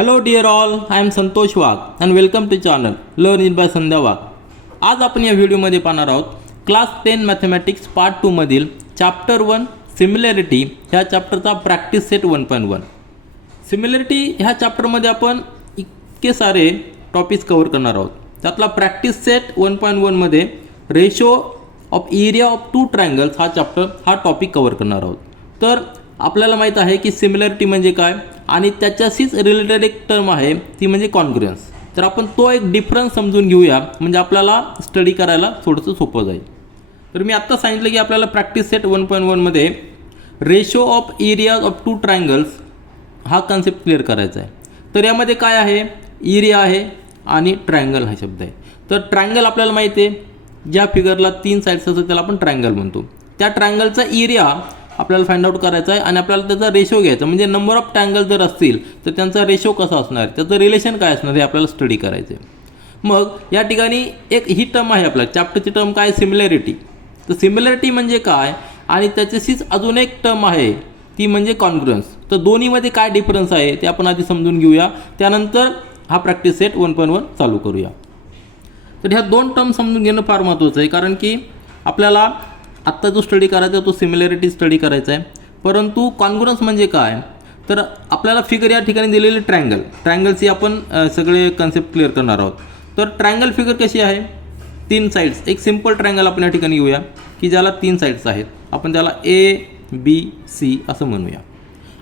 Hello dear all, I am Santosh Wagh and welcome to channel Learn it by संध्या वाघ. आज आपण या व्हिडिओमध्ये पाहणार आहोत क्लास 10 मॅथमॅटिक्स पार्ट 2 मधील चॅप्टर 1 सिमिलॅरिटी ह्या चॅप्टरचा प्रॅक्टिस सेट 1.1. सिमिलॅरिटी ह्या चॅप्टरमध्ये आपण इतके सारे टॉपिक्स कव्हर करणार आहोत. त्यातला प्रॅक्टिस सेट 1.1 मध्ये ratio of area of two triangles हा टॉपिक कव्हर करणार आहोत. तर आपल्याला माहित आहे की सिमिलॅरिटी म्हणजे काय आणि त्याच्याशीच रिलेटेड एक टर्म आहे ती म्हणजे कॉन्ग्रुएन्स. तर आपण तो एक डिफरन्स समजून घेऊया म्हणजे आपल्याला स्टडी करायला थोडंसं सोपं जाईल. तर मी आत्ता सांगितलं की आपल्याला प्रॅक्टिस सेट 1.1 मध्ये ratio of area of two triangles हा कन्सेप्ट क्लिअर करायचा आहे. तर यामध्ये काय आहे, एरिया आहे आणि ट्रायंगल हा शब्द आहे. तर ट्रायंगल आपल्याला माहिती आहे ज्या फिगरला 3 साईड्स असतात त्याला आपण ट्रायंगल म्हणतो. त्या ट्रायंगलचा एरिया आपल्याला फाइंड आउट करायचा आहे आणि आपल्याला त्याचा रेशो घ्यायचा म्हणजे नंबर ऑफ ट्रायंगल जर असतील तर त्यांचा रेशो कसा असणार, त्याचं रिलेशन काय असणार हे आपल्याला स्टडी करायचं आहे. मग या ठिकाणी एक ही टर्म आहे आपल्या चॅप्टरची टर्म काय, सिमिलॅरिटी. तर सिमिलॅरिटी म्हणजे काय आणि त्याच्याशीच अजून एक टर्म आहे ती म्हणजे कॉन्ग्रुएन्स. तर दोन्हीमध्ये काय डिफरन्स आहे ते आपण आधी समजून घेऊया, त्यानंतर हा प्रॅक्टिस सेट 1.1 चालू करूया. तर ह्या दोन टर्म समजून घेणं फार महत्त्वाचं आहे कारण की आपल्याला आत्ता जो स्टडी करायचा आहे तो सिमिलॅरिटी स्टडी करायचा आहे. परंतु कॉन्ग्रुएन्स म्हणजे काय, तर आपल्याला फिगर या ठिकाणी दिलेली ट्रायंगलची आपण सगळे कन्सेप्ट क्लिअर करणार आहोत. तर ट्रायंगल फिगर कशी आहे, 3 साईड्स. एक सिम्पल ट्रायंगल आपण या ठिकाणी घेऊया की ज्याला 3 साईड्स आहेत. आपण त्याला ABC असं म्हणूया.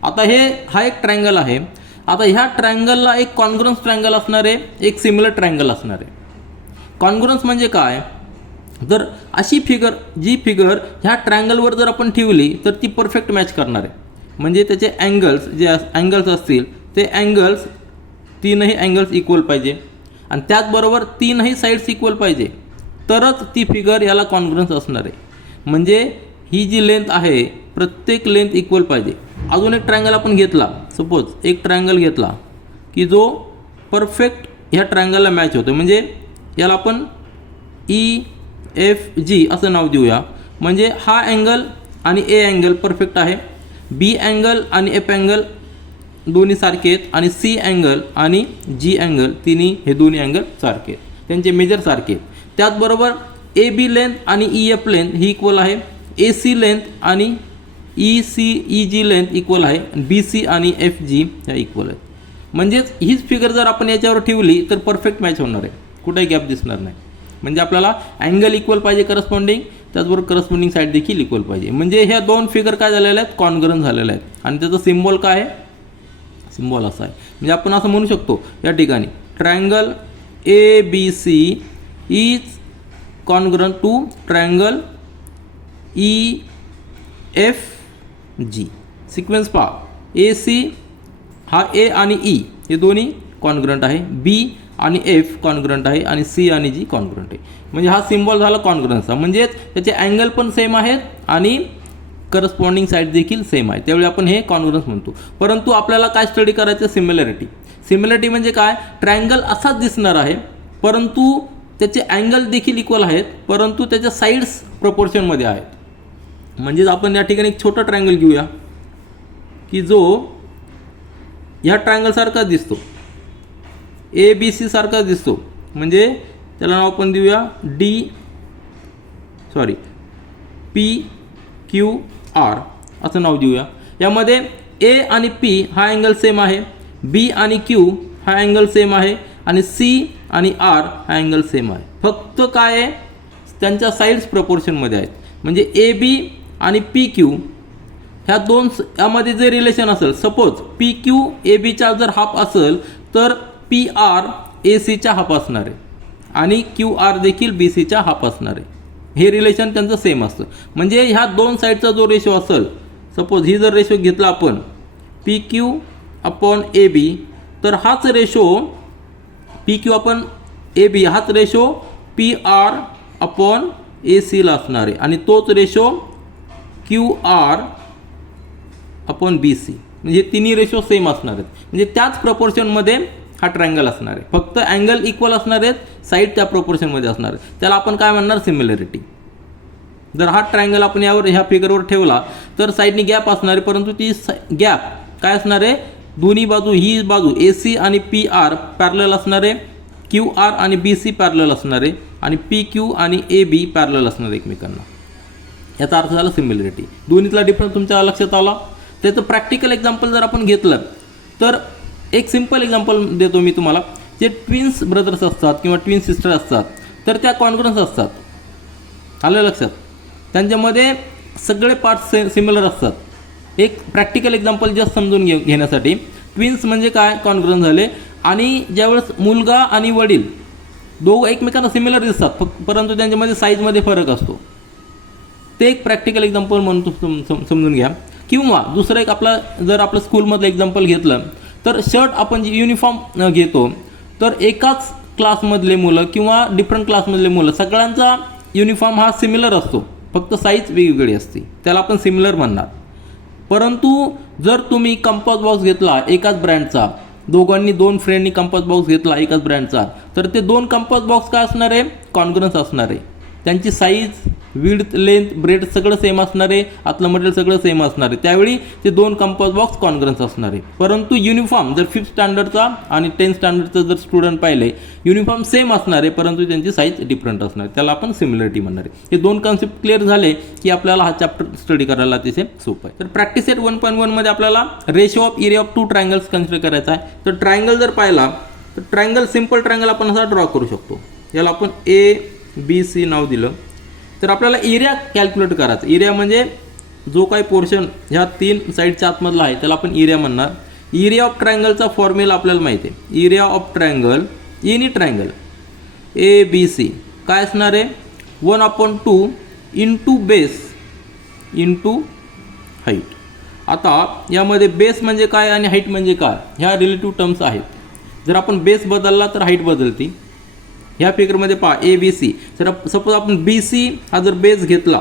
आता हा एक ट्रायंगल आहे. आता ह्या ट्रायंगलला एक कॉन्ग्रुएन्स ट्रायंगल असणार आहे, एक सिमिलर ट्रायंगल असणार आहे. कॉन्ग्रुएन्स म्हणजे काय, जर अशी जी फिगर ह्या ट्रायंगलवर जर आपण ठेवली तर ती परफेक्ट मॅच करणार आहे. म्हणजे त्याचे अँगल्स असतील ते तीनही अँगल्स इक्वल पाहिजे आणि त्याचबरोबर 3ही साईड्स इक्वल पाहिजे तरच ती फिगर याला कॉन्ग्रुएन्स असणार आहे. म्हणजे ही जी लेंथ आहे प्रत्येक लेंथ इक्वल पाहिजे. अजून एक ट्रायंगल आपण घेतला, सपोज एक ट्रायंगल घेतला की जो परफेक्ट ह्या ट्रायंगलला मॅच होतो. म्हणजे याला आपण EFG असं नाव देऊया. म्हणजे हा अँगल आणि A अँगल परफेक्ट आहे, B अँगल आणि F अँगल दोन्ही सारखे आहेत आणि C अँगल आणि G अँगल हे दोन्ही अँगल सारखे आहेत, त्यांचे मेजर सारखे आहेत. त्याचबरोबर AB लेंथ आणि EF लेंथ ही इक्वल आहे, AC लेंथ आणि EG लेंथ इक्वल आहे, BC आणि FG ह्या इक्वल आहेत. म्हणजेच हीच फिगर जर आपण याच्यावर ठेवली तर परफेक्ट मॅच होणार आहे, कुठेही गॅप दिसणार नाही. म्हणजे आपल्याला अँगल इक्वल पाहिजे करस्पॉन्डिंग, त्याचबरोबर करस्पॉन्डिंग साईड देखील इक्वल पाहिजे. म्हणजे ह्या दोन फिगर काय झालेल्या आहेत, कॉन्ग्रुएंट झालेल्या आहेत. आणि त्याचा सिम्बॉल काय आहे, सिम्बॉल असा आहे. म्हणजे आपण असं म्हणू शकतो या ठिकाणी triangle ABC is congruent to triangle EFG. Sequence पहा, AC हा A आणि E हे दोन्ही कॉन्ग्रुएंट आहे, B आणि F कॉन्ग्रुएंट आहे आणि C आणि G कॉन्ग्रुएंट आहे. म्हणजे हा सिम्बॉल झाला कॉन्ग्रुएन्सचा. म्हणजेच त्याचे अँगल पण सेम आहेत आणि करस्पॉन्डिंग साईड देखील सेम आहे, त्यावेळी आपण हे कॉन्ग्रुएन्स म्हणतो. परंतु आपल्याला काय स्टडी करायचं, सिमिलॅरिटी म्हणजे काय, ट्रायंगल असाच दिसणार आहे परंतु त्याचे अँगल देखील इक्वल आहेत परंतु त्याच्या साईड्स प्रपोर्शनमध्ये आहेत. म्हणजेच आपण या ठिकाणी एक छोटा ट्रायंगल घेऊया की जो ह्या ट्रायंगलसारखाच दिसतो, ABC सारखाच दिसतो. म्हणजे त्याला नाव आपण देऊया PQR असं नाव देऊया. यामध्ये A आणि P हा अँगल सेम आहे, B आणि Q हा अँगल सेम आहे आणि C आणि R हा अँगल सेम आहे. फक्त काय आहे, त्यांच्या साईड्स प्रपोर्शनमध्ये आहेत. म्हणजे AB आणि PQ ह्या यामध्ये जे रिलेशन असेल, सपोज PQ ABच्या जर हाफ असेल तर PR ACच्या हाफ असणार आहे आणि QR देखील BCच्या हाफ असणार आहे. हे रिलेशन त्यांचं सेम असतं. म्हणजे ह्या दोन साईडचा जो रेशो असेल, सपोज ही जर रेशो घेतला आपण PQ अपॉन AB तर हाच रेशो PQ अपॉन AB हाच रेशो PR अपॉन ACला असणार आहे आणि तोच रेशो QR अपॉन BC. म्हणजे तिन्ही रेशो सेम असणार आहेत. म्हणजे त्याच प्रपोर्शनमध्ये हा ट्रायंगल असणार आहे, फक्त अँगल इक्वल असणार आहेत, साईड त्या प्रोपोर्शनमध्ये असणार आहे. त्याला आपण काय म्हणणार, सिमिलॅरिटी. जर हा ट्रायंगल आपण ह्या फिगरवर ठेवला तर साईडनी गॅप असणार आहे परंतु ती गॅप काय असणार आहे, दोन्ही बाजू ही बाजू AC आणि PR पॅरलल असणारे, QR आणि BC पॅरलल असणारे आणि PQ आणि AB पॅरलल असणारे एकमेकांना. याचा अर्थ झाला सिमिलरिटी. दोन्हीतला डिफरन्स तुमच्या लक्षात आला. त्याचं प्रॅक्टिकल एक्झाम्पल जर आपण घेतलं तर एक सिम्पल एक्झाम्पल देतो मी तुम्हाला. जे ट्विन्स ब्रदर्स असतात किंवा ट्विन सिस्टर असतात तर त्या कॉन्ग्रुअन्स असतात. आलं लक्षात? त्यांच्यामध्ये सगळे पार्ट्स सिमिलर असतात. एक प्रॅक्टिकल एक्झाम्पल जस्ट समजून घेण्यासाठी, ट्विन्स म्हणजे काय, कॉन्ग्रुअन्स झाले. आणि ज्यावेळेस मुलगा आणि वडील दोघं एकमेकांना सिमिलर दिसतात परंतु त्यांच्यामध्ये साईजमध्ये फरक असतो, ते एक प्रॅक्टिकल एक्झाम्पल म्हणून समजून घ्या. किंवा दुसरं एक जर आपलं स्कूलमधलं एक्झाम्पल घेतलं तर शर्ट आपण जे युनिफॉर्म घेतो तर एकाच क्लासमधले मुलं किंवा डिफरंट क्लासमधले मुलं सगळ्यांचा युनिफॉर्म हा सिमिलर असतो, फक्त साईज वेगवेगळी असते, त्याला आपण सिमिलर म्हणणार. परंतु जर तुम्ही कंपास बॉक्स घेतला एकाच ब्रँडचा, दोघांनी 2 फ्रेंडनी कंपास बॉक्स घेतला एकाच ब्रँडचा, तर ते 2 कंपास बॉक्स काय असणार आहे, कॉन्ग्रुअन्स असणार आहे. त्यांची साईज, विड्थ, लेंथ, ब्रेड सगळं सेम असणार आहे, आतलं मटेरियल सगळं सेम असणार आहे. त्यावेळी ते 2 कंपास बॉक्स कॉन्ग्रुअन्स असणार आहे. परंतु युनिफॉर्म जर 5th स्टँडर्डचा आणि 10th स्टँडर्डचा जर स्टुडंट पाहिले, युनिफॉर्म सेम असणार आहे परंतु त्यांची साईज डिफरंट असणार आहे, त्याला आपण सिमिलरिटी म्हणणार आहे. हे 2 कॉन्सेप्ट क्लिअर झाले की आपल्याला हा चॅप्टर स्टडी करायला अतिशय सोपं आहे. तर प्रॅक्टिस सेट 1.1 मध्ये आपल्याला ratio of area of 2 triangles consider करायचा आहे. तर ट्रायंगल जर पाहिला तर ट्रायंगल, सिम्पल ट्रायंगल आपण असा ड्रॉ करू शकतो. याला आपण ABC नाव दिलं. तर आपल्याला एरिया कॅल्क्युलेट करायचा. एरिया म्हणजे जो काही पोर्शन ह्या 3 साईडच्या आतमधला आहे त्याला आपण एरिया म्हणणार. एरिया ऑफ ट्रायंगलचा फॉर्म्युला आपल्याला माहिती आहे. Area of triangle, any triangle ABC काय असणार आहे, 1/2 इंटू बेस इंटू हाईट. आता यामध्ये बेस म्हणजे काय आणि हाईट म्हणजे काय, ह्या रिलेटिव्ह टर्म्स आहेत. जर आपण बेस बदलला तर हाईट बदलती. ह्या फिगरमध्ये पहा ABC, जर सपोज आपण BC हा जर बेस घेतला,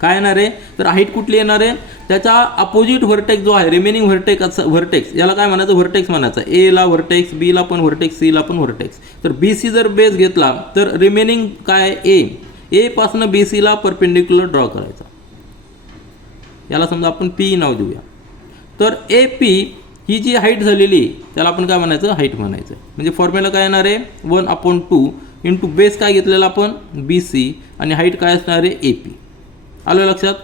काय येणार आहे, तर हाईट कुठली येणार आहे, त्याचा अपोजिट व्हर्टेक्स जो आहे, रिमेनिंग व्हर्टेक्स याला काय म्हणायचं, व्हर्टेक्स म्हणायचं. A ला व्हर्टेक्स, B ला पण व्हर्टेक्स, C ला पण व्हर्टेक्स. तर BC जर बेस घेतला तर रिमेनिंग काय A पासून BC ला परपेंडिक्युलर ड्रॉ करायचा. याला समजा आपण P नाव देऊया. तर AP ही जी हाईट झालेली त्याला आपण काय म्हणायचं, हाईट म्हणायचं. म्हणजे फॉर्म्युला काय येणार आहे, 1/2 इंटू बेस काय घेतलेला आपण BC आणि हाईट काय असणार आहे AP. आलं लक्षात?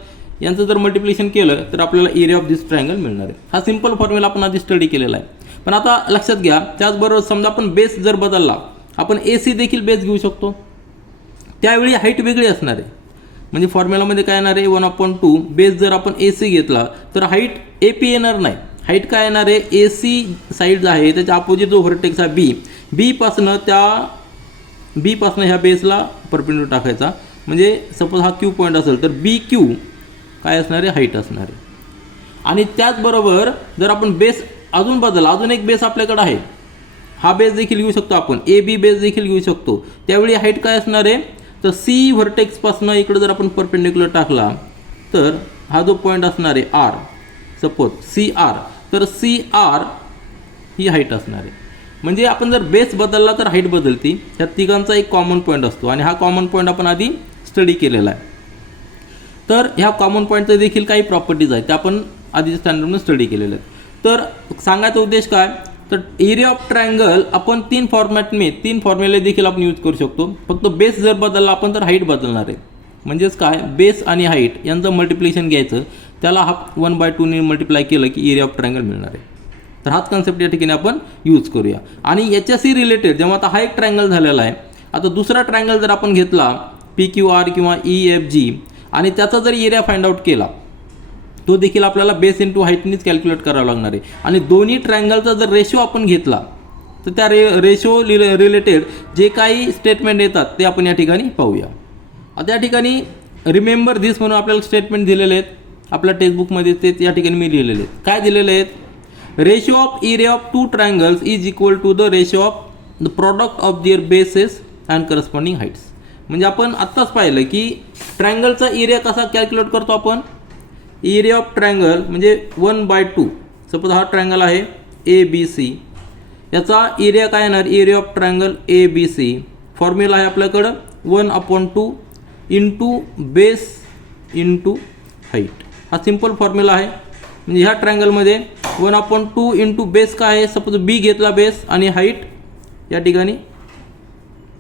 यांचं जर मल्टिप्लिकेशन केलं तर आपल्याला एरिया ऑफ दिस ट्रायंगल मिळणार आहे. हा सिंपल फॉर्म्युला आपण आधी स्टडी केलेला आहे. पण आता लक्षात घ्या, त्याचबरोबर समजा आपण बेस जर बदलला, आपण AC देखील बेस घेऊ शकतो, त्यावेळी हाईट वेगळी असणार आहे. म्हणजे फॉर्म्युलामध्ये काय येणार आहे, 1/2 बेस जर आपण AC घेतला तर हाईट AP येणार नाही. हाईट काय येणार आहे, AC साईड आहे त्याच्या अपोजिट जो व्हर्टेक्स आहे B पासनं ह्या बेसला परपेंडिक्युलर टाकायचा. म्हणजे सपोज हा Q पॉईंट असेल तर BQ काय असणार आहे, हाईट असणार आहे. आणि त्याचबरोबर जर आपण बेस अजून बदलला, अजून एक बेस आपल्याकडे आहे, हा बेस देखील घेऊ शकतो आपण, AB बेस देखील घेऊ शकतो. त्यावेळी हाईट काय असणार आहे, तर C व्हर्टेक्सपासनं इकडे जर आपण परपेंडिक्युलर टाकला तर हा जो पॉईंट असणार आहे R, सपोज CR, तर CR ही हाईट असणार आहे. म्हणजे आपण जर बेस बदलला तर हाईट बदलती. ह्या तिघांचा एक कॉमन पॉईंट असतो आणि हा कॉमन पॉईंट आपण आधी स्टडी केलेला आहे. तर ह्या कॉमन पॉईंटचे देखील काही प्रॉपर्टीज आहेत, त्या आपण आधीच्या स्टँडर्डमध्ये स्टडी केलेल्या आहेत. तर सांगायचा उद्देश काय, तर एरिया ऑफ ट्रायंगल आपण 3 फॉर्म्युले देखील आपण यूज करू शकतो. फक्त बेस जर बदलला आपण तर हाईट बदलणार आहे. म्हणजेच काय, बेस आणि हाईट यांचं मल्टिप्लिकेशन घ्यायचं, त्याला हा 1/2 ने मल्टिप्लाय केलं की एरिया ऑफ ट्रायंगल मिळणार आहे. तर हाच कन्सेप्ट या ठिकाणी आपण यूज करूया. आणि याच्याशी रिलेटेड जेव्हा आता हा एक ट्रायंगल झालेला आहे, आता दुसरा ट्रायंगल जर आपण घेतला PQR किंवा EFG आणि त्याचा जर एरिया फाइंड आउट केला, तो देखील आपल्याला बेस इंटू हाईटनीच कॅल्क्युलेट करावा लागणार आहे. आणि दोन्ही ट्रायंगलचा जर रेशो आपण घेतला तर त्या रेशो रिलेटेड जे काही स्टेटमेंट येतात ते आपण या ठिकाणी पाहूया. आता या ठिकाणी रिमेंबर धिस म्हणून आपल्याला स्टेटमेंट दिलेले आहेत आपल्या टेक्स्टबुकमध्ये, ते या ठिकाणी मी लिहिलेले आहेत. काय दिलेले आहेत, ratio of area of 2 triangles is equal to the ratio of the product of their bases and corresponding heights. म्हणजे आपण आत्ताच पाहिलं की ट्रायंगलचा एरिया कसा कॅल्क्युलेट करतो आपण, एरिया ऑफ ट्रायंगल म्हणजे 1/2. सपोज हा ट्रायंगल आहे ABC, याचा एरिया काय येणार, area of triangle ABC. Formula आहे आपल्याकडं 1/2 इंटू बेस इंटू हाईट. हा सिंपल फॉर्म्युला आहे. म्हणजे ह्या ट्रायंगलमध्ये 1/2 इंटू बेस काय आहे, सपोज बी घेतला बेस आणि हाईट या ठिकाणी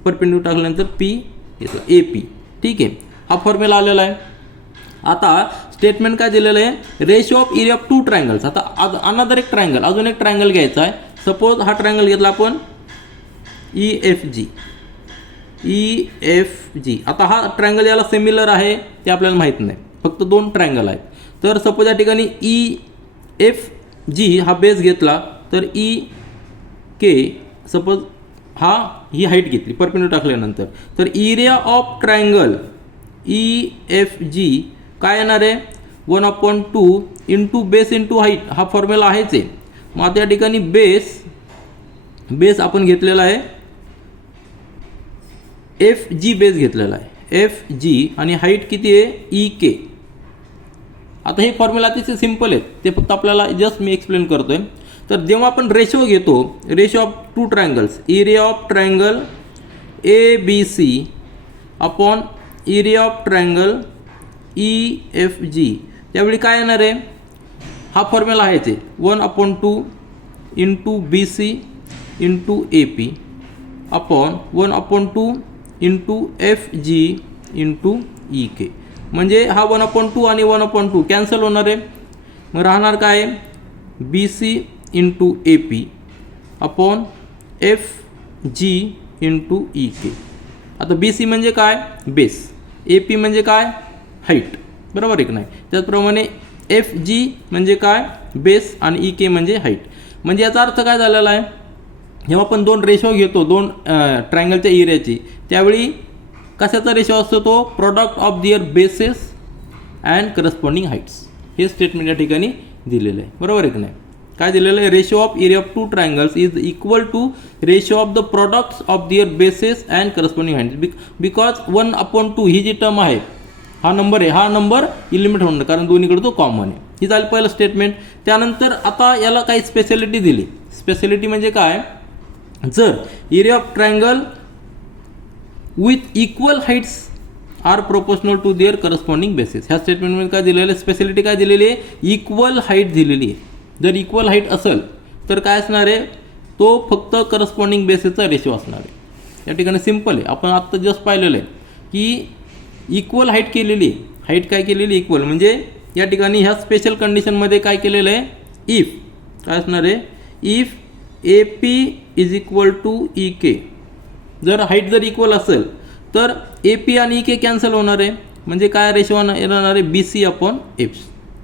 परपेंडिक्युलर टाकल्यानंतर पी घेतला AP. ठीक आहे, हा फॉर्म्युला आलेला आहे. आता स्टेटमेंट काय दिलेलं आहे, ratio of area of 2 triangles. आता अनदर एक ट्रायंगल, अजून एक ट्रायंगल घ्यायचा आहे. सपोज हा ट्रायंगल घेतला आपण EFG. आता हा ट्रायंगल याला सिमिलर आहे ते आपल्याला माहीत नाही, फक्त 2 ट्रायंगल आहेत. तर सपोज या ठिकाणी EFG हा बेस घेतला तर EK सपोज ही हाईट घेतली परपेंडिक्युलर टाकल्यानंतर, तर एरिया ऑफ ट्रायंगल EFG काय येणार आहे, 1/2 इंटू बेस इंटू हाईट. हा फॉर्म्युला आहेच आहे. मग आता या ठिकाणी बेस आपण घेतलेला आहे FG बेस घेतलेला आहे FG आणि हाईट किती आहे EK. आता हे फॉर्म्युला अतिशय सिम्पल आहेत, ते फक्त आपल्याला जस्ट मी एक्सप्लेन करतोय. तर जेव्हा आपण रेशो घेतो, ratio of 2 triangles, area of triangle ABC upon area of triangle EFG, त्यावेळी काय येणार आहे, हा फॉर्म्युला आहेच आहे 1/2 into BC into AP upon 1/2 into FG into EK. म्हणजे हा 1/2 आणि 1/2 कॅन्सल होणार आहे. मग राहणार काय, BC into AP upon FG into EK. आता BC म्हणजे काय, बेस, AP म्हणजे काय, हाईट, बरोबर आहे की नाही. त्याचप्रमाणे FG म्हणजे काय, बेस आणि EK म्हणजे हाईट. म्हणजे याचा अर्थ काय झालेला आहे, जेव्हा आपण 2 रेशो घेतो 2 ट्रायंगलच्या एरियाची, त्यावेळी कशाचा रेशो असतो, तो product of their bases and corresponding heights. हे स्टेटमेंट या ठिकाणी दिलेलं आहे, बरोबर आहे की नाही. काय दिलेलं आहे, ratio of area of 2 triangles is equal to ratio of the products of their bases and corresponding heights. Because 1/2 ही जी टर्म आहे, हा नंबर आहे, हा नंबर इलिमिनेट होणार कारण दोन्हीकडे तो कॉमन आहे. ही झाली पहिलं स्टेटमेंट. त्यानंतर आता याला काही स्पेशलिटी दिली. स्पेशलिटी म्हणजे काय, जर area of triangle with equal heights are proportional to their corresponding bases. ह्या स्टेटमेंटमध्ये काय दिलेलं आहे, स्पेशलिटी काय दिलेली आहे, इक्वल हाईट दिलेली आहे. जर इक्वल हाईट असेल तर काय असणार आहे, तो फक्त करस्पॉन्डिंग बेसेसचा रेशो असणार आहे. या ठिकाणी सिम्पल आहे, आपण आत्ता जस्ट पाहिलेलं आहे की इक्वल हाईट केलेली आहे. हाईट काय केलेली इक्वल, म्हणजे या ठिकाणी ह्या स्पेशल कंडिशनमध्ये काय केलेलं आहे, इफ काय असणार आहे, if AP is equal to EK. जर हाईट जर इक्वल असेल तर AP आणि EK कॅन्सल होणार आहे. म्हणजे काय रेशो येणार आहे, BC अपॉन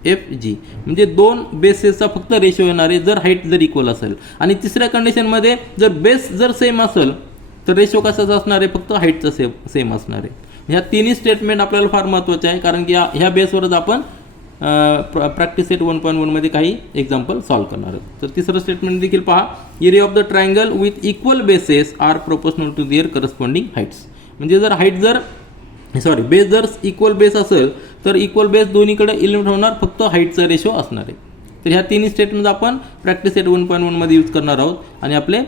FG. म्हणजे 2 बेसेसचा फक्त रेशो येणार आहे जर हाईट जर इक्वल असेल. आणि तिसऱ्या कंडिशनमध्ये जर बेस जर सेम असेल तर रेशो कशाचा असणार आहे, फक्त हाईटचा सेम असणार आहे. ह्या तिन्ही स्टेटमेंट आपल्याला फार महत्त्वाचे आहे, कारण की ह्या बेसवरच आपण प्रॅक्टिस सेट 1.1 मध्ये काही एक्झाम्पल सॉल्व्ह करणार आहोत. तर तिसरं स्टेटमेंट देखील पहा, area of the triangle with equal bases are proportional to their corresponding heights. म्हणजे जर हाईट बेस जर इक्वल बेस असेल तर इक्वल बेस दोन्हीकडे इलिमिनेट होणार, फक्त हाईटचा रेशो असणार आहे. तर ह्या तिन्ही स्टेटमेंट आपण प्रॅक्टिस सेट 1.1 मध्ये यूज करणार आहोत आणि आपले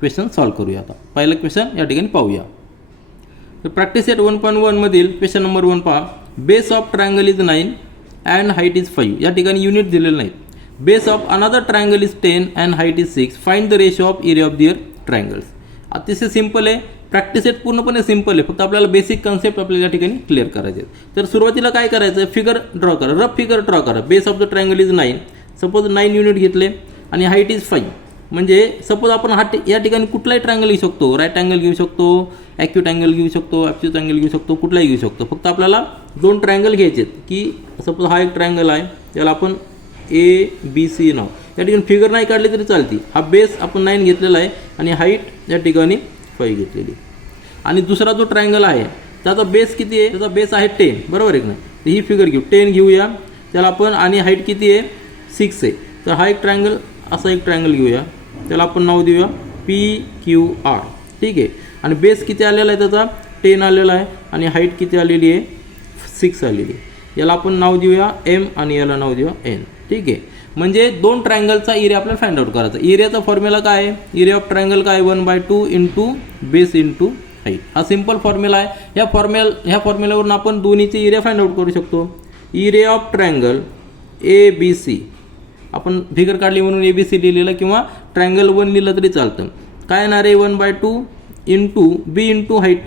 क्वेश्चन सॉल्व्ह करूया. आता पहिलं क्वेश्चन या ठिकाणी पाहूया. तर प्रॅक्टिस सेट 1.1 मधील क्वेश्चन नंबर 1 पहा, base of triangle is 9 and height is 5. या ठिकाणी युनिट दिलेलं नाही. Base of another triangle is 10 and height is 6. Find the ratio of area of their triangles. अतिशय सिंपल आहे, प्रॅक्टिस सेट पूर्णपणे simple आहे, फक्त आपल्याला बेसिक कन्सेप्ट आपल्याला या ठिकाणी क्लिअर करायचे आहेत. तर सुरुवातीला काय करायचं, फिगर ड्रॉ करा, रफ फिगर ड्रॉ करा. Base of the triangle is 9. Suppose 9 unit घेतले आणि हाईट इज 5. म्हणजे सपोज आपण या ठिकाणी कुठलाही ट्रायंगल घेऊ शकतो, राईट अँगल घेऊ शकतो, ॲक्यूट अँगल घेऊ शकतो, ॲब्स्यूट अँगल घेऊ शकतो, कुठलाही घेऊ शकतो. फक्त आपल्याला 2 ट्रायंगल घ्यायचे आहेत की सपोज हा एक ट्रायंगल आहे, त्याला आपण ABC नाव. या ठिकाणी फिगर नाही काढली तरी चालते. हा बेस आपण 9 घेतलेला आहे आणि हाईट या ठिकाणी 5 घेतलेली. आणि दुसरा जो ट्रायंगल आहे त्याचा बेस किती आहे, त्याचा बेस आहे 10, बरोबर आहे की नाही. तर ही फिगर घेऊ, 10 घेऊया त्याला आपण, आणि हाईट किती आहे 6 आहे. तर हा एक ट्रायंगल, असा एक ट्रायंगल घेऊया, त्याला आपण नाव देऊया PQR. ठीक आहे. आणि बेस किती आलेला आहे त्याचा 10 आलेला आहे आणि हाईट किती आलेली आहे 6 आलेली आहे. याला आपण नाव देऊया M आणि याला नाव देऊया N. ठीक आहे. म्हणजे 2 ट्रायंगलचा एरिया आपल्याला फाइंड आउट करायचा. एरियाचा फॉर्म्युला काय आहे, एरिया ऑफ ट्रायंगल काय 1/2 इंटू बेस इंटू हाईट. हा सिंपल फॉर्म्युला आहे. ह्या फॉर्म्युल्यावरून आपण दोन्हीचे एरिया फाइंड आउट करू शकतो. एरिया ऑफ ट्रायंगल ABC आपण फिगर काढली म्हणून ABCD लिहिलं किंवा ट्रायंगल 1 लिहिलं तरी चालतं. काय येणार आहे 1/2 into B into height,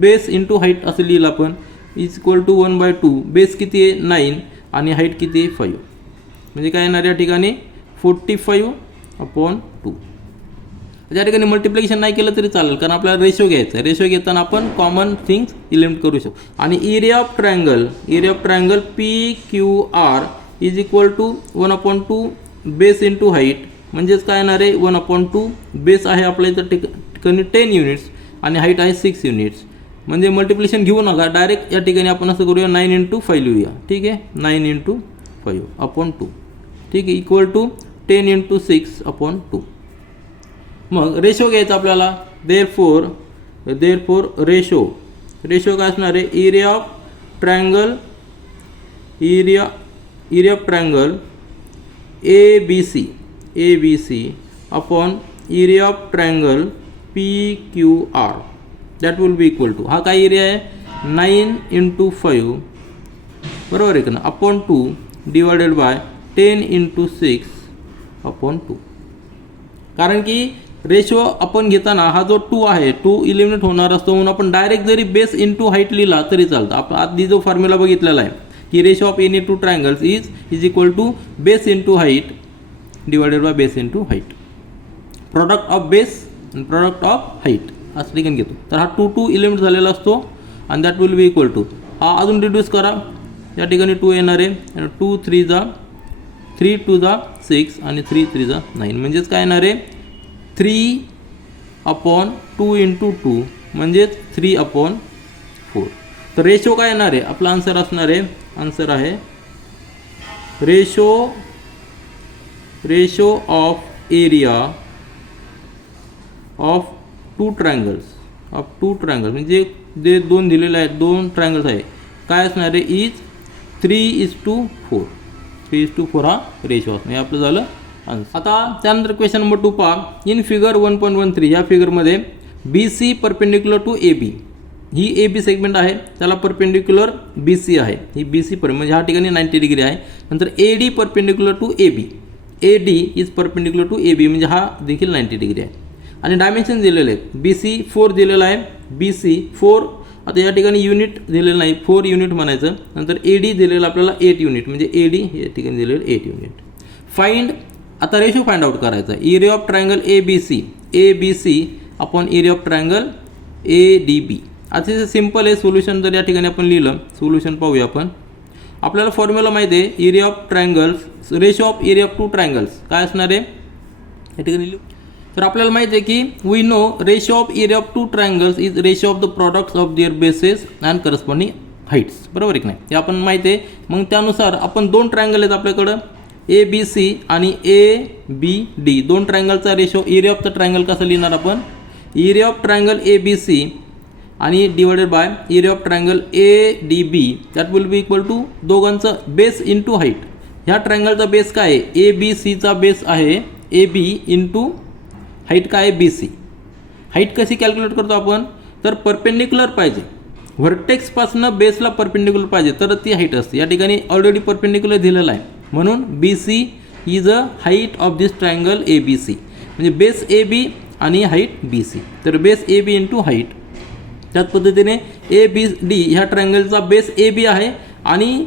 base into height असं लिहिलं आपण, इज इक्वल टू 1/2. बेस किती आहे 9 आणि हाईट किती आहे 5. म्हणजे काय येणार या ठिकाणी 45/2. त्या ठिकाणी मल्टिप्लिकेशन नाही केलं तरी चालेल कारण आपल्याला रेशो घ्यायचा आहे. रेशो घेताना आपण कॉमन थिंग्स इलिमिनेट करू शकतो. आणि area of triangle PQR is equal to 1/2 base into height. म्हणजेच काय येणार आहे 1/2. बेस आहे आपल्या इथं ठिकाणी 10 युनिट्स आणि हाईट आहे 6 युनिट्स. म्हणजे मल्टिप्लिकेशन घेऊ नका, डायरेक्ट या ठिकाणी आपण असं करूया 9 × 5 लिहूया. ठीक आहे, 9 × 5/2. ठीक आहे, इक्वल टू 10 × 6/2. मग रेशो घ्यायचा आपल्याला. देअरफॉर रेशो काय असणार आहे area of triangle ABC upon area of triangle PQR that will be equal to, हा काय एरिया आहे 9 × 5 बरोबर आहे का ना, अपॉन 2 डिवायडेड बाय 10 × 6/2. कारण की रेशो आपण घेताना हा जो 2 आहे 2 इलिमिनेट होणार असतो म्हणून आपण डायरेक्ट जरी बेस इंटू हाईट लिहिला तरी चालतं. आपण आधी जो फॉर्म्युला बघितलेला आहे की ratio of any two triangles is equal to base into height divided by base into height. Product of base आणि प्रोडक्ट ऑफ हाईट असं ठिकाणी घेतो. तर हा 2 इलिमिनेट झालेला असतो आणि that will be equal to, हा अजून रिड्यूस करा, या ठिकाणी 2 येणार आहे आणि 2 3 2 6 आणि 3 3 9. म्हणजेच काय येणार आहे 3/2 × 2 म्हणजेच 3/4. तर रेशो काय येणार आहे आपला आन्सर असणार आहे, आन्सर आहे ratio of area of two triangles म्हणजे जे दोन दिलेले आहेत, दोन ट्रायंगल्स आहे, काय असणार आहे इज 3:4. 3:4 हा रेशो असणार. हे आपलं झालं आन्सर. आता त्यानंतर क्वेश्चन नंबर 2 पहा. इन फिगर 1.13 या फिगरमध्ये BC परपेंडिक्युलर टू AB, ही AB सेगमेंट आहे त्याला परपेंडिक्युलर BC आहे, ही BC म्हणजे ह्या ठिकाणी 90 डिग्री आहे. नंतर AD perpendicular to AB, AD is perpendicular to AB म्हणजे हा देखील 90 डिग्री आहे. आणि डायमेन्शन दिलेले आहेत. BC 4 दिलेला आहे, BC 4, आता या ठिकाणी युनिट दिलेलं नाही 4 युनिट म्हणायचं. नंतर AD दिलेलं आपल्याला 8 युनिट म्हणजे AD या ठिकाणी दिलेलं 8 युनिट. फाइंड, आता रेशो फाइंड आउट करायचा आहे. Area of triangle ABC upon area of triangle ADB. अतिशय सिंपल आहे सोल्युशन. जर या ठिकाणी आपण लिहिलं सोल्युशन पाहूया आपण. आपल्याला फॉर्म्युला माहिती आहे area of triangles, ratio of area of two triangles काय असणार आहे या ठिकाणी लिहू. तर आपल्याला माहिती आहे की we know ratio of area of two triangles is ratio of the products of their bases and corresponding heights. बरोबर आहे की नाही, हे आपण माहिती आहे. मग त्यानुसार आपण दोन ट्रायंगल आहेत आपल्याकडं ABC आणि ABD, दोन ट्रायंगलचा ratio area of the triangle कसं लिहिणार आपण, एरिया ऑफ ट्रायंगल ABC आणि divided by area of triangle ADB that will be equal to दोघांचं बेस इंटू हाईट. ह्या ट्रायंगलचा बेस काय आहे ABCचा बेस आहे AB इंटू हाईट काय आहे BC. हाईट कशी कॅल्क्युलेट करतो आपण, तर परपेंडिक्युलर पाहिजे, व्हर्टेक्सपासून बेसला परपेंडिक्युलर पाहिजे तर ती हाईट असते. या ठिकाणी ऑलरेडी परपेंडिक्युलर दिलेला आहे म्हणून BC is a height of this triangle ABC, म्हणजे बेस AB आणि हाईट BC. तर बेस AB इंटू हाईट. त्याच पद्धतीने ABD ह्या ट्रायंगलचा बेस AB आहे आणि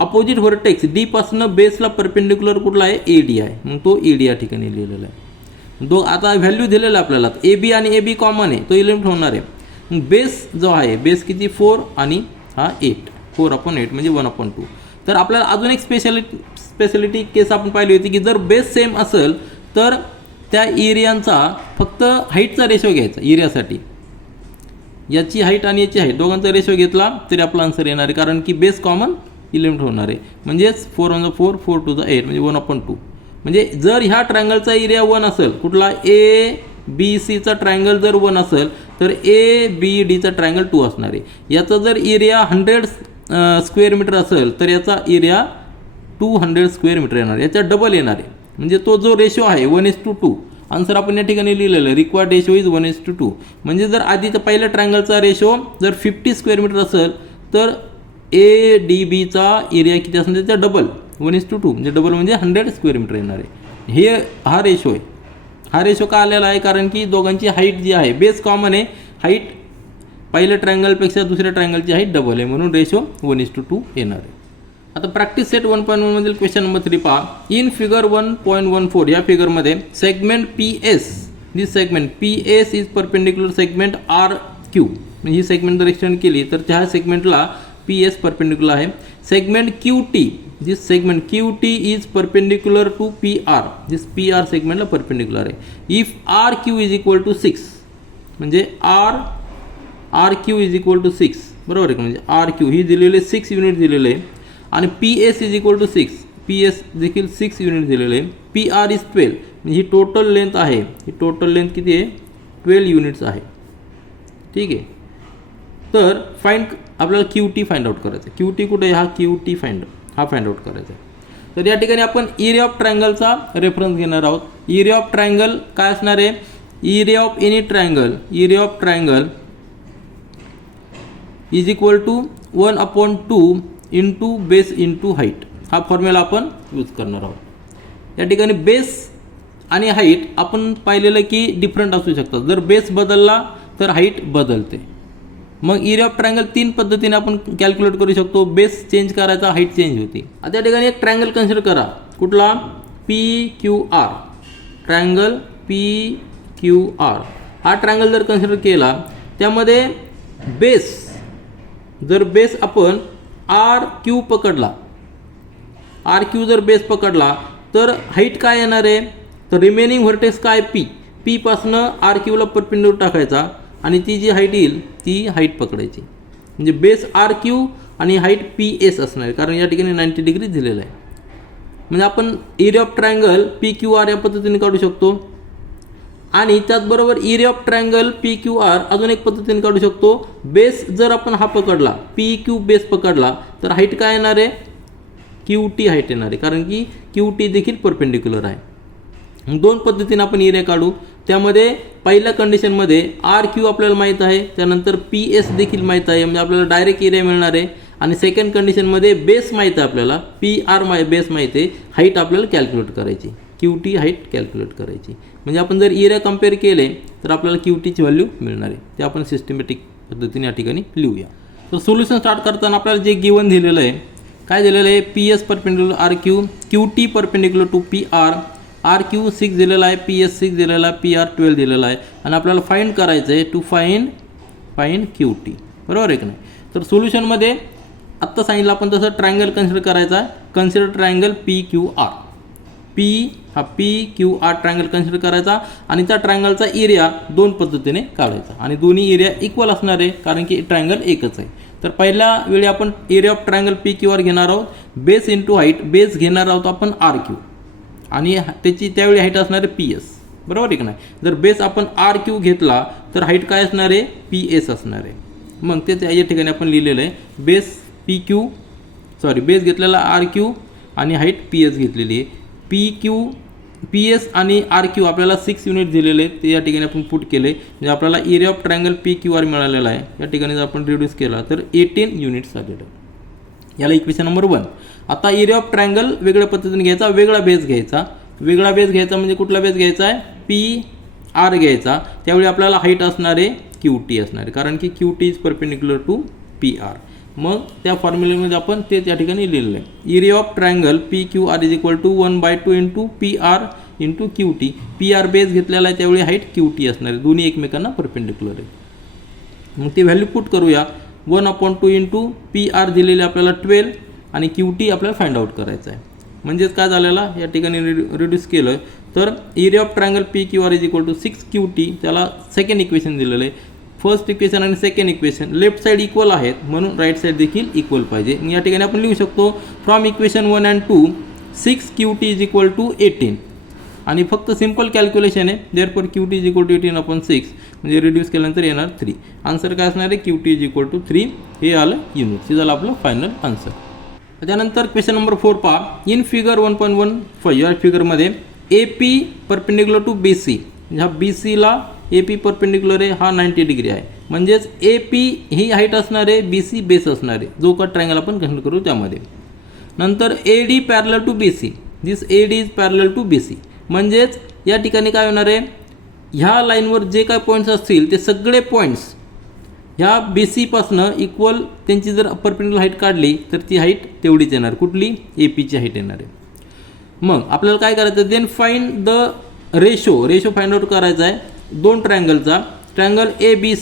अपोजिट व्हर्टेक्स D पासून बेसला परपेंडिक्युलर कुठला आहे AD आहे, मग तो AD या ठिकाणी लिहिलेला आहे. आता व्हॅल्यू दिलेला आहे आपल्याला, AB आणि AB कॉमन आहे तो इलिमिनेट होणार आहे. मग बेस जो आहे बेस किती 4 आणि हा 8, 4/8 म्हणजे 1/2. तर आपल्याला अजून एक स्पेशलिटी केस आपण पाहिली होती की जर बेस सेम असेल तर त्या एरियांचा फक्त हाईटचा रेशो घ्यायचा. एरियासाठी याची हाईट आणि याची हाईट दोघांचा रेशो घेतला तरी आपला आन्सर येणार आहे, कारण की बेस कॉमन इलिमिनेट होणार आहे. म्हणजेच 4 × 4 4 × 8 म्हणजे 1/2. म्हणजे जर ह्या ट्रायंगलचा एरिया 1 असेल, कुठला ABCचा ट्रायंगल जर 1 असेल तर ABDचा ट्रायंगल 2 असणार आहे. याचा जर एरिया 100 स्क्वेअर मीटर असेल तर याचा एरिया 200 स्क्वेअर मीटर येणार, याचा डबल येणार आहे. म्हणजे तो जो रेशो आहे 1:2. आन्सर आपण या ठिकाणी लिहिलेलं आहे रिक्वायर्ड रेशो इज 1:2. म्हणजे जर आधीचा पहिल्या ट्रायंगलचा रेशो जर 50 स्क्वेअर मीटर असेल तर ADBचा एरिया किती असणार त्याचा डबल 1:2 म्हणजे डबल म्हणजे 100 स्क्वेअर मीटर येणार आहे. हे हा रेशो आहे. हा रेशो का आलेला आहे कारण की दोघांची हाईट जी आहे बेस कॉमन आहे, हाईट पहिल्या ट्रायंगलपेक्षा दुसऱ्या ट्रायंगलची हाईट डबल आहे म्हणून रेशो 1:2 येणार आहे. आता प्रॅक्टिस सेट 1.1 मधील क्वेश्चन नंबर 3 पहा. इन फिगर 1.14 या फिगरमध्ये segment PS, this segment PS is perpendicular segment RQ. म्हणजे ही सेगमेंट जर एक्सटेंड केली तर त्या सेगमेंटला PS परपेंडिक्युलर आहे. Segment QT, this segment QT is perpendicular to PR, this PR सेगमेंटला परपेंडिक्युलर आहे. If RQ is equal to 6 म्हणजे RQ इज इक्वल टू 6 बरोबर आहे का. म्हणजे RQ ही दिलेले 6 युनिट दिलेले आहे आणि PS is equal to 6, PS देखील 6 युनिट दिलेले आहे. PR इज 12 म्हणजे ही टोटल लेंथ आहे, ही टोटल लेंथ किती आहे 12 युनिट्स आहे. ठीक आहे. तर फाइंड आपल्याला QT फाइंड आउट करायचं आहे. QT कुठे आहे, हा QT फाइंड आउट करायचा आहे. तर या ठिकाणी आपण एरिया ऑफ ट्रायंगलचा रेफरन्स घेणार आहोत. एरिया ऑफ ट्रायंगल काय असणार आहे, area of any triangle is equal to 1/2 into base into height. हा फॉर्म्युला आपण यूज करणार आहोत. या ठिकाणी बेस आणि हाईट आपण पाहिलेलं की डिफरंट असू शकतात. जर बेस बदलला तर हाईट बदलते. मग एरिया ऑफ ट्रायंगल 3 पद्धतीने आपण कॅल्क्युलेट करू शकतो. बेस चेंज करायचा, हाईट चेंज होती. आता या ठिकाणी एक ट्रायंगल कन्सिडर करा. कुठला, PQR, ट्रायंगल PQR. हा ट्रायंगल जर कन्सिडर केला त्यामध्ये बेस, जर बेस आपण RQ पकडला, RQ जर बेस पकडला तर हाईट काय येणार आहे, तर रिमेनिंग व्हर्टेक्स काय P पासनं RQला परपेंडिक्युलर टाकायचा आणि ती जी हाईट येईल ती हाईट पकडायची. म्हणजे बेस RQ आणि हाईट PS असणार आहे कारण या ठिकाणी 90 डिग्री दिलेलं आहे. म्हणजे आपण एरिया ऑफ ट्रायंगल PQR या पद्धतीने काढू शकतो आणि त्याचबरोबर एरिया ऑफ ट्रायंगल PQR अजून एक पद्धतीने काढू शकतो. बेस जर आपण हा पकडला, PQ बेस पकडला तर हाईट काय येणार आहे, QT हाईट येणार आहे कारण की QT देखील परपेंडिक्युलर आहे. दोन पद्धतीने आपण एरिया काढू. त्यामध्ये पहिल्या कंडिशनमध्ये RQ आपल्याला माहीत आहे, त्यानंतर PS देखील माहीत आहे म्हणजे आपल्याला डायरेक्ट एरिया मिळणार आहे. आणि सेकंड कंडिशनमध्ये बेस माहीत आहे आपल्याला, PR बेस माहीत आहे, हाईट आपल्याला कॅल्क्युलेट करायची, QT हाईट कॅल्क्युलेट करायची. म्हणजे आपण जर एरिया कम्पेअर केले तर आपल्याला QTची व्हॅल्यू मिळणार आहे. ते आपण सिस्टमॅटिक पद्धतीने या ठिकाणी लिहूया. तर सोल्युशन स्टार्ट करताना आपल्याला जे गिवन दिलेलं आहे, काय दिलेलं आहे, PS perpendicular RQ, QT perpendicular to PR, RQ 6 दिलेला आहे, PS 6 दिलेला आहे, PR 12 दिलेला आहे आणि आपल्याला फाइंड करायचं आहे टू फाइंड QT. बरोबर आहे की नाही. तर सोल्युशनमध्ये आत्ता सांगितलं आपण तसं ट्रायंगल कन्सिडर करायचा आहे. Consider triangle PQR. PQR triangle consider करायचा आणि त्या ट्रायंगलचा एरिया दोन पद्धतीने काढायचा आणि दोन्ही एरिया इक्वल असणार आहे कारण की ट्रायंगल एकच आहे. तर पहिल्या वेळी आपण एरिया ऑफ ट्रायंगल PQR घेणार आहोत. बेस इंटू हाईट, बेस घेणार आहोत आपण RQ आणि त्याची त्यावेळी हाईट असणार आहे PS. बरोबर आहे की नाही. जर बेस आपण RQ घेतला तर हाईट काय असणार आहे, PS असणार आहे. मग तेच या ठिकाणी आपण लिहिलेलं आहे, बेस बेस घेतलेला RQ आणि हाईट PS घेतलेली आहे. PS आणि RQ आपल्याला 6 युनिट दिलेले आहेत, ते या ठिकाणी आपण पुट केले म्हणजे आपल्याला एरिया ऑफ ट्रायंगल PQR मिळालेला आहे. या ठिकाणी जर आपण रिड्यूस केला तर 18 युनिट्स आलेलं आहे. याला इक्वेशन नंबर 1. आता एरिया ऑफ ट्रायंगल वेगळ्या पद्धतीने घ्यायचा, वेगळा बेस घ्यायचा म्हणजे कुठला बेस घ्यायचा आहे, PR घ्यायचा. त्यावेळी आपल्याला हाईट असणार आहे QT असणार आहे कारण की QT is perpendicular to PR. मग त्या फॉर्म्युलेमध्ये आपण ते त्या ठिकाणी लिहिलेलं आहे. Area of triangle PQR is equal to 1/2 into PR into QT. PR base घेतलेला आहे त्यावेळी हाईट QT असणार आहे, दोन्ही एकमेकांना परपेंडिक्युलर आहे. मग ती व्हॅल्यू पुट करूया. 1/2 इंटू PR दिलेले आपल्याला 12 आणि QT आपल्याला फाइंड आउट करायचं आहे. म्हणजेच काय झालेला या ठिकाणी रिड्यूस केलं तर area of triangle PQR is equal to 6 QT. त्याला सेकंड इक्वेशन दिलेलं आहे. फर्स्ट इक्वेशन आणि second equation left side equal आहेत म्हणून राईट साईड देखील इक्वल पाहिजे. या ठिकाणी आपण लिहू शकतो from equation 1 and 2 6 QT is equal to 18 आणि फक्त सिंपल कॅल्क्युलेशन आहे. Therefore QT is equal to 18/6 म्हणजे रिड्यूस केल्यानंतर येणार 3. आन्सर काय असणार आहे, QT इज इक्वल टू 3. हे आलं युनिट्स. हे झालं आपलं फायनल आन्सर. त्यानंतर क्वेश्चन नंबर 4 पहा. इन फिगर 1.15 या फिगरमध्ये AP परपेंडिक्युलर टू BC, ह्या BCला AP परपेंडिक्युलर आहे, हा 90 डिग्री आहे. म्हणजेच AP ही हाईट असणार आहे, BC बेस असणार आहे, जो का ट्रायंगल आपण कन्सिडर करू त्यामध्ये. नंतर A D parallel to B C, this A D is parallel to B C. म्हणजेच या ठिकाणी काय होणार आहे, ह्या लाईनवर जे काय पॉईंट्स असतील ते सगळे पॉईंट्स ह्या बी सीपासनं इक्वल त्यांची जर परपेंडिक्युलर हाईट काढली तर ती हाईट तेवढीच येणार, कुठली, ए पीची हाईट येणार आहे. मग आपल्याला काय करायचं, then find the ratio find out करायचा आहे दोन ट्रायंगलचा, ट्रायंगल ए बी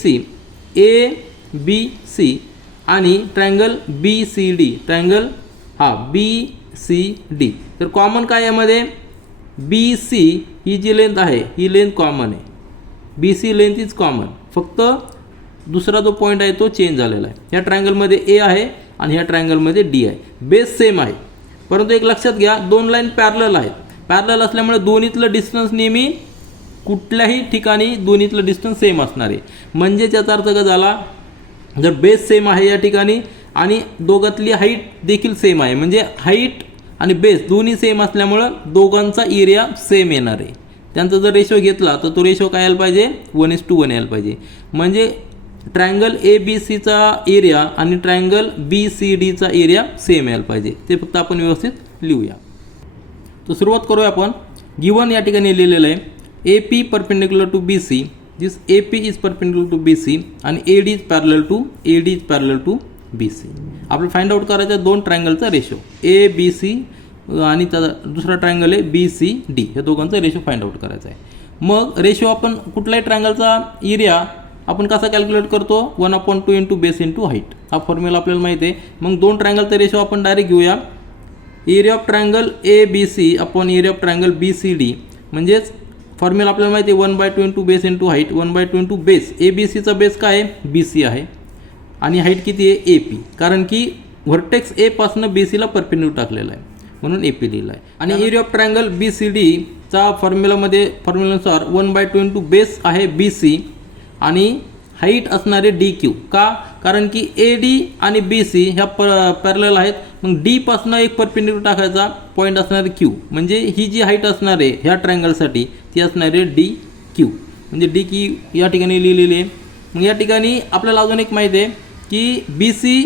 सी आणि triangle B C D, triangle B C D. तर कॉमन काय यामध्ये, बी सी ही जी लेंथ आहे ही लेंथ कॉमन आहे, B C length is common, फक्त दुसरा जो पॉईंट आहे तो चेंज झालेला आहे. ह्या ट्रायंगलमध्ये ए आहे आणि ह्या ट्रायंगलमध्ये डी आहे, बेस सेम आहे. परंतु एक लक्षात घ्या, दोन लाईन पॅरलल आहेत, पॅरलल असल्यामुळे दोन्हीतलं डिस्टन्स नेहमी कुठल्याही ठिकाणी दोन्हीतलं डिस्टन्स सेम असणार आहे. म्हणजे त्याचा अर्थ काय झाला, जर बेस सेम आहे या ठिकाणी आणि दोघातली हाईट देखील सेम आहे, म्हणजे हाईट आणि बेस दोन्ही सेम असल्यामुळं दोघांचा एरिया सेम येणार आहे. त्यांचा जर रेशो घेतला तर तो रेशो काय यायला पाहिजे, 1:1 यायला पाहिजे. म्हणजे ट्रायंगल ए बी सीचा एरिया आणि ट्रायंगल बी सी डीचा एरिया सेम यायला पाहिजे. ते फक्त आपण व्यवस्थित लिहूया. तर सुरुवात करूया आपण. गिवन या ठिकाणी लिहिलेलं आहे A P perpendicular to B C, this A P is perpendicular to B C आणि A D is parallel to B C. आपल्याला फाइंड आउट करायचं आहे दोन ट्रायंगलचा रेशो, ए बी सी आणि त्याचा दुसरा ट्रायंगल आहे बी सी डी, या दोघांचा रेशो फाइंड आउट करायचा आहे. मग रेशो आपण कुठल्याही ट्रायंगलचा एरिया आपण कसा कॅल्क्युलेट करतो, 1/2 इंटू बेस इंटू हाईट, हा फॉर्म्युला आपल्याला माहिती आहे. मग दोन ट्रायंगलचा रेशो आपण डायरेक्ट घेऊया, area of triangle A B C upon area of triangle B C D. म्हणजेच फॉर्म्युला आपल्याला माहिती आहे 1/2 into base into height, 1/2 into base, A B सीचा बेस काय आहे, बी सी आहे आणि हाईट किती आहे, ए पी, कारण की व्हर्टेक्स ए पासून बी सीला परपेंडिक्युलर टाकलेला आहे म्हणून ए पी लिहिला आहे. आणि area of triangle B C डीचा फॉर्म्युलानुसार 1/2 इंटू बेस आहे बी सी आणि हाईट असणारे डी क्यू. का, कारण की ए डी आणि बी सी ह्या पॅरलल आहेत, मग डी पासून एक परपेंडिक्युलर टाकायचा पॉईंट असणारे क्यू, म्हणजे ही जी हाईट असणार आहे ह्या ट्रायंगलसाठी ती असणार आहे डी क्यू, म्हणजे डी क्यू या ठिकाणी लिहिलेली आहे. मग या ठिकाणी आपल्याला अजून एक माहिती आहे की बी सी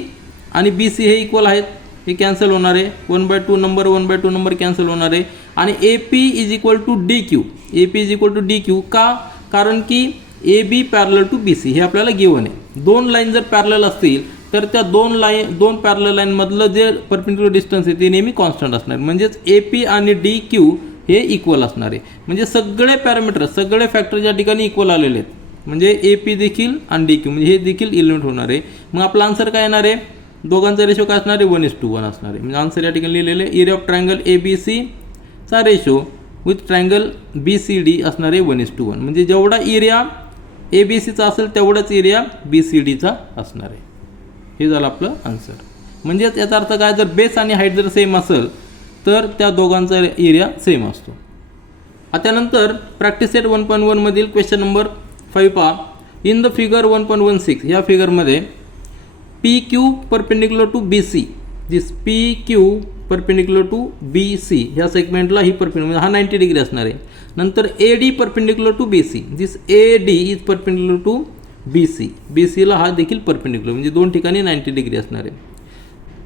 आणि बी सी हे इक्वल आहेत, हे कॅन्सल होणार आहे, 1/2 नंबर कॅन्सल होणार आहे. आणि A P is equal to D Q, A P is equal to D Q. का, कारण की A B parallel to B C हे आपल्याला गिवन आहे. दोन लाईन जर पॅरलल असतील तर त्या दोन पॅरलल लाईनमधलं जे परपेंडिक्युलर डिस्टन्स आहे ते नेहमी कॉन्स्टंट असणार, म्हणजेच ए पी आणि डी क्यू हे इक्वल असणार आहे. म्हणजे सगळे पॅरामीटर, सगळे फॅक्टर या ठिकाणी इक्वल आलेले आहेत, म्हणजे ए पी देखील आणि डी क्यू म्हणजे हे देखील इलिमिनेट होणार आहे. मग आपला आन्सर काय येणार आहे, दोघांचा रेशो काय असणार आहे, 1:1 असणार आहे. म्हणजे आन्सर या ठिकाणी लिहिलेले area of triangle A B सीचा ratio with triangle B C D असणार आहे 1:1. म्हणजे जेवढा एरिया ए बी सीचा असेल तेवढाच एरिया बी सी डीचा असणार आहे. हे झालं आपलं आन्सर. म्हणजेच याचा अर्थ काय, जर बेस आणि हाईट जर सेम असेल तर त्या दोघांचा एरिया सेम असतो. त्यानंतर प्रॅक्टिस सेट 1.1 मधील क्वेश्चन नंबर 5 पहा. इन द फिगर 1.16 या फिगरमध्ये P Q perpendicular to B C, this P Q perpendicular to B C ह्या सेगमेंटला ही परपेंडिक्युलर हा 90 डिग्री असणार आहे. नंतर A D perpendicular to B C, this A D is perpendicular to B C, B सीला हा देखील परपेंडिक्युलर, म्हणजे दोन ठिकाणी 90 डिग्री असणार आहे.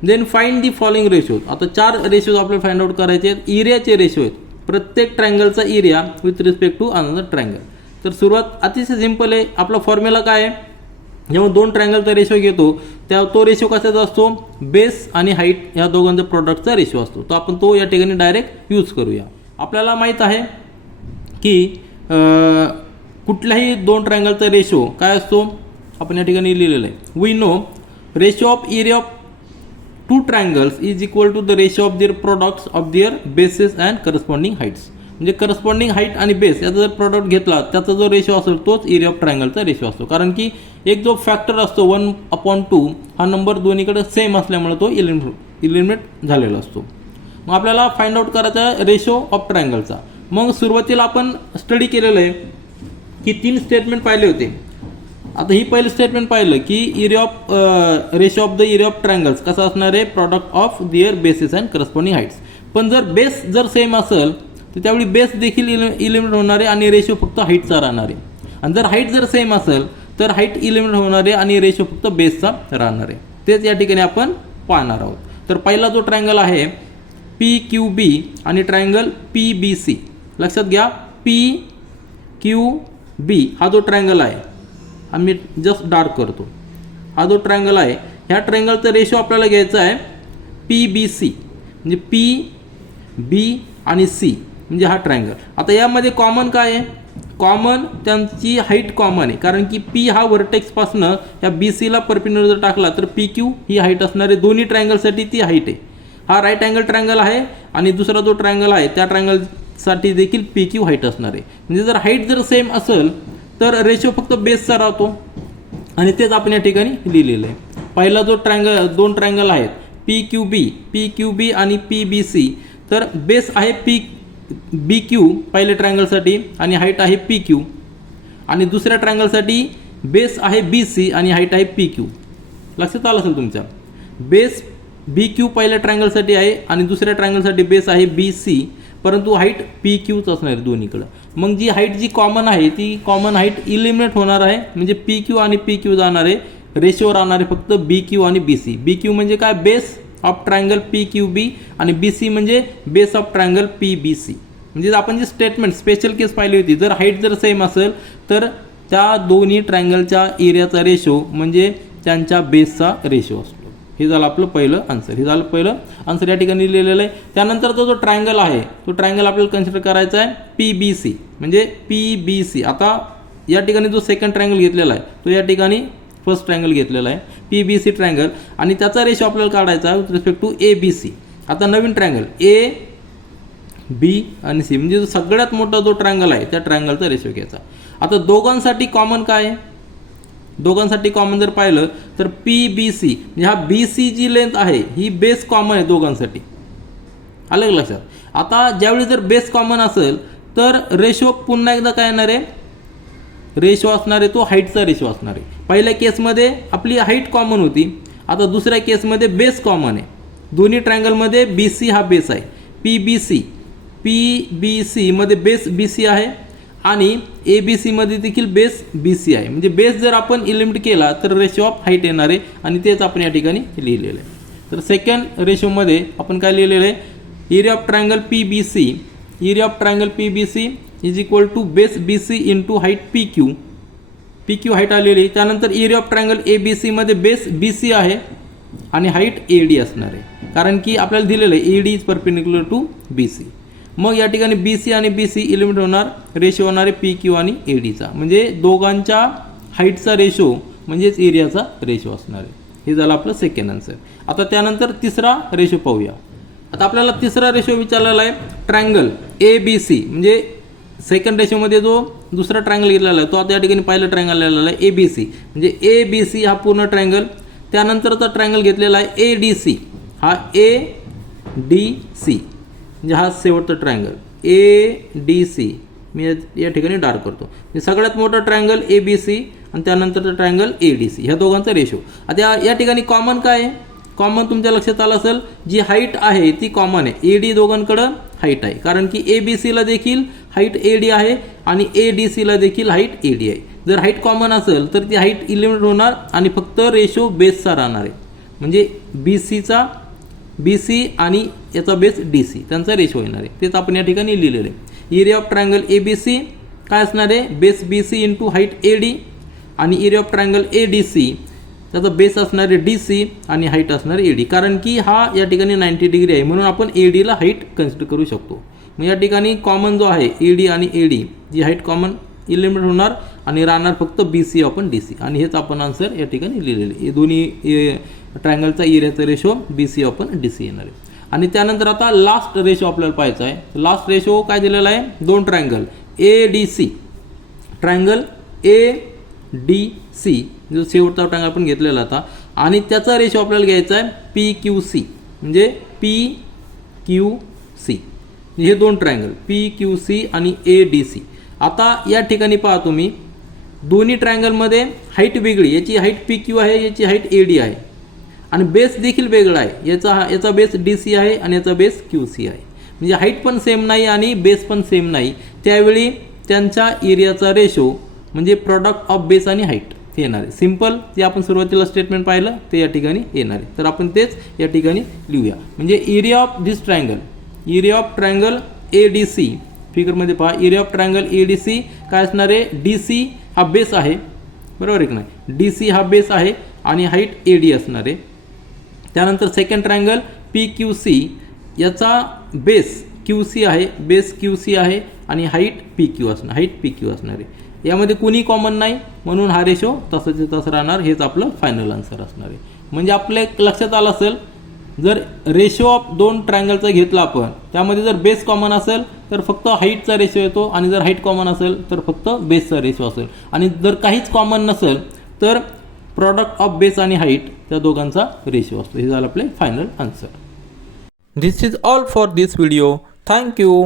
Then find the following ratios. आता 4 रेशोज आपल्याला फाइंड आउट करायचे आहेत. एरियाचे रेशो आहेत, प्रत्येक ट्रायंगलचा area with respect to another triangle. तर सुरुवात अतिशय सिंपल आहे. आपला फॉर्म्युला काय आहे, जेव्हा दोन ट्रायंगलचा रेशो घेतो तेव्हा तो रेशो कशाचा असतो, बेस आणि हाईट ह्या दोघांचा प्रोडक्टचा रेशो असतो. तो आपण तो या ठिकाणी डायरेक्ट यूज करूया. आपल्याला माहीत आहे की कुठल्याही दोन ट्रायंगलचा रेशो काय असतो, आपण या ठिकाणी लिहिलेलं आहे. We know ratio of area of two triangles is equal to the ratio of their products of their bases and corresponding heights. म्हणजे करस्पॉन्डिंग हाईट आणि बेस याचा जर प्रोडक्ट घेतला त्याचा जो रेशो असेल तोच एरिया ऑफ ट्रायंगलचा रेशो असतो. कारण की एक जो फॅक्टर असतो 1/2 हा नंबर दोन्हीकडे सेम असल्यामुळे तो इलिमिनेट झालेला असतो. मग आपल्याला फाइंड आउट करायचा रेशो ऑफ ट्रायंगलचा. मग सुरुवातीला आपण स्टडी केलेलं आहे की 3 स्टेटमेंट पाहिले होते. आता ही पहिलं स्टेटमेंट पाहिलं की area of ratio of the area of triangles कसा असणार आहे, product of their bases and corresponding heights. पण जर बेस जर सेम असेल तर त्यावेळी बेस देखील इलिमिनेट होणार आहे आणि रेशो फक्त हाईटचा राहणार आहे. आणि जर हाईट जर सेम असेल तर हाईट इलिमिनेट होणार आहे आणि रेशो फक्त बेसचा राहणार आहे. तेच या ठिकाणी आपण पाहणार आहोत. तर पहिला जो ट्रायंगल आहे पी क्यू बी आणि ट्रायंगल पी बी सी, लक्षात घ्या पी क्यू बी हा जो ट्रायंगल आहे, आम्ही जस्ट डार्क करतो, हा जो ट्रायंगल आहे ह्या ट्रायंगलचा रेशो आपल्याला घ्यायचा आहे पी बी सी, म्हणजे पी बी आणि सी म्हणजे हा ट्रायंगल. आता यामध्ये कॉमन काय आहे, कॉमन त्यांची हाईट कॉमन आहे, कारण की पी हा व्हर्टेक्सपासनं या बी सीला परपेंडिक्युलर जर टाकला तर पी क्यू ही हाईट असणार आहे, दोन्ही ट्रायंगलसाठी ती हाईट आहे. हा राईट अँगल ट्रायंगल आहे आणि दुसरा जो ट्रायंगल आहे त्या ट्रायंगलसाठी देखील पी क्यू हाईट असणार आहे. म्हणजे जर हाईट जर सेम असेल तर रेशो फक्त बेसचा राहतो आणि तेच आपण या ठिकाणी लिहिलेलं आहे. पहिला जो दोन ट्रायंगल आहेत पी क्यू बी आणि पी बी सी, तर बेस आहे बी क्यू पहिल्या ट्रायंगलसाठी आणि हाईट आहे पी क्यू, आणि दुसऱ्या ट्रायंगलसाठी बेस आहे बी सी आणि हाईट आहे पी क्यू. लक्षात आलं असेल तुमच्या, बेस बी क्यू पहिल्या ट्रायंगलसाठी आहे आणि दुसऱ्या ट्रायंगलसाठी बेस आहे बी सी, परंतु हाईट पी क्यूच असणार आहे दोन्हीकडं. मग जी हाईट जी कॉमन आहे ती कॉमन हाईट इलिमिनेट होणार आहे, म्हणजे पी क्यू आणि पी क्यू जाणार आहे, रेशो राहणार आहे फक्त बी क्यू आणि बी सी. बी क्यू म्हणजे काय, base of triangle P Q B, आणि बी सी म्हणजे base of triangle P B C. म्हणजे आपण जी स्टेटमेंट स्पेशल केस पाहिली होती, जर हाईट जर सेम असेल तर त्या दोन्ही ट्रायंगलच्या एरियाचा रेशो म्हणजे त्यांच्या बेसचा रेशो असतो. हे झालं आपलं पहिलं आन्सर, हे झालं पहिलं आन्सर या ठिकाणी लिहिलेलं आहे. त्यानंतरचा जो ट्रायंगल आहे तो ट्रायंगल आपल्याला कन्सिडर करायचा आहे पी बी सी, म्हणजे पी बी सी. आता या ठिकाणी जो सेकंड ट्रायंगल घेतलेला आहे तो या ठिकाणी फर्स्ट ट्रायंगल घेतलेला आहे पी बी सी ट्रायंगल, आणि त्याचा रेशो आपल्याला काढायचा आहे with respect to A B C. आता नवीन ट्रायंगल ए बी आणि सी, म्हणजे जो सगळ्यात मोठा जो ट्रायंगल आहे त्या ट्रायंगलचा रेशो घ्यायचा. आता दोघांसाठी कॉमन काय आहे, दोघांसाठी कॉमन जर पाहिलं तर पी बी सी, म्हणजे हा बी सी जी लेंथ आहे ही बेस कॉमन आहे दोघांसाठी, आलं लक्षात. आता ज्यावेळी जर बेस कॉमन असेल तर रेशो पुन्हा एकदा काय येणार आहे, रेशो असणार आहे तो हाईटचा रेशो असणार आहे. पहिल्या केसमध्ये आपली हाईट कॉमन होती, आता दुसऱ्या केसमध्ये बेस कॉमन आहे. दोन्ही ट्रायंगलमध्ये बी सी हा बेस आहे, पी बी सी मध्ये बेस बी सी आहे आणि ए बी सीमध्ये देखील बेस बी सी आहे. म्हणजे बेस जर आपण इलिमिनेट केला तर रेशो ऑफ हाईट येणार आहे, आणि तेच आपण या ठिकाणी लिहिलेलं आहे. तर सेकंड रेशोमध्ये आपण काय लिहिलेलं आहे, area of triangle P B C, area of triangle P B C is equal to base B C into height P Q height आलेली. त्यानंतर area of triangle A B सीमध्ये बेस बी सी आहे आणि height A D असणार आहे, कारण की आपल्याला दिलेलं आहे A D is perpendicular to B C. मग या ठिकाणी बी सी आणि बी सी इलिमिनेट होणार, रेशो होणार आहे पी क्यू आणि ए डीचा, म्हणजे दोघांच्या हाईटचा रेशो म्हणजेच एरियाचा रेशो असणार आहे. हे झालं आपलं सेकंड आन्सर. आता त्यानंतर तिसरा रेशो पाहूया. आता आपल्याला तिसरा रेशो विचारलेला आहे ट्रायंगल ए बी सी, म्हणजे सेकंड रेशोमध्ये जो दुसरा ट्रायंगल घेतलेला आहे तो आता या ठिकाणी पहिला ट्रायंगल आलेला आहे ए बी सी, म्हणजे ए बी सी हा पूर्ण ट्रायंगल. त्यानंतरचा ट्रायंगल घेतलेला आहे ए डी सी, हा ए डी सी म्हणजे हा शेवटचा ट्रायंगल ए डी सी, मी या ठिकाणी डार्क करतो. सगळ्यात मोठा ट्रायंगल ए बी सी आणि त्यानंतरचा ट्रायंगल ए डी सी, ह्या दोघांचा रेशो. आता या ठिकाणी कॉमन काय आहे, कॉमन तुमच्या लक्षात आलं असेल जी हाईट आहे ती कॉमन आहे, ए डी दोघांकडं हाईट आहे, कारण की ए बी सीला देखील हाईट ए डी आहे आणि ए डी सीला देखील हाईट ए डी आहे. जर हाईट कॉमन असेल तर ती हाईट इलिमिनेट होणार आणि फक्त रेशो बेसचा राहणार आहे, म्हणजे बी सी आणि याचा बेस डी सी त्यांचा रेशो येणार आहे, तेच आपण या ठिकाणी लिहिलेलं आहे. Area of triangle A B C काय असणार आहे, base B C into height A D, आणि area of triangle A D C त्याचा बेस असणार आहे डी सी आणि हाईट असणार आहे ए डी, कारण की हा या ठिकाणी 90 डिग्री आहे म्हणून आपण ए डीला हाईट कन्सिडर करू शकतो. मग या ठिकाणी कॉमन जो आहे ए डी आणि A D G height common eliminate होणार आणि राहणार फक्त बी सी आपण डी सी, आणि हेच आपण आन्सर या ठिकाणी लिहिलेले. हे दोन्ही ट्रायंगलचा एरियाचा रेशो बी सी आपण डी सी येणार आहे. आणि त्यानंतर आता लास्ट रेशो आपल्याला पाहायचा आहे. लास्ट रेशो काय दिलेला आहे, दोन triangle A D C, triangle A D C जो शेवटचा ट्रायंगल आपण घेतलेला होता, आणि त्याचा रेशो आपल्याला घ्यायचा आहे पी क्यू सी, म्हणजे पी क्यू सी. हे दोन ट्रायंगल पी क्यू सी आणि ए डी सी. आता या ठिकाणी पहा तुम्ही दोन्ही ट्रायंगलमध्ये हाईट वेगळी, याची हाईट पी क्यू आहे, याची हाईट ए डी आहे, आणि बेस देखील वेगळा आहे. याचा बेस डी सी आहे आणि याचा बेस क्यू सी आहे, म्हणजे हाईट पण सेम नाही आणि बेस पण सेम नाही. त्यावेळी त्यांच्या एरियाचा रेशो म्हणजे प्रॉडक्ट ऑफ बेस आणि हाईट येणार आहे. सिम्पल जे आपण सुरुवातीला स्टेटमेंट पाहिलं ते या ठिकाणी येणार आहे. तर आपण तेच या ठिकाणी लिहूया. म्हणजे area of this triangle, area of triangle ADC, फिगरमध्ये पहा एरिया ऑफ ट्रायंगल ADC काय असणार आहे, DC हा बेस आहे, बरोबर आहे की नाही, DC हा बेस आहे आणि हाईट AD असणार आहे. त्यानंतर सेकंड ट्रायंगल PQC, याचा बेस QC आहे, बेस QC आहे आणि हाईट PQ असणार, हाईट PQ असणार आहे. यामध्ये कुणी कॉमन नाही म्हणून हा रेशो तसंच तसं राहणार. हेच आपलं फायनल आन्सर असणार आहे. म्हणजे आपल्या लक्षात आलं असेल, जर रेशो ऑफ दोन ट्रायंगलचा घेतला आपण, त्यामध्ये जर बेस कॉमन असेल तर फक्त हाईटचा रेशो येतो आणि जर हाईट कॉमन असेल तर फक्त बेसचा रेशो असेल, आणि जर काहीच कॉमन नसेल तर प्रॉडक्ट ऑफ बेस आणि हाईट त्या दोघांचा रेशो असतो. हे झालं आपले final answer. This is all for this video. Thank you.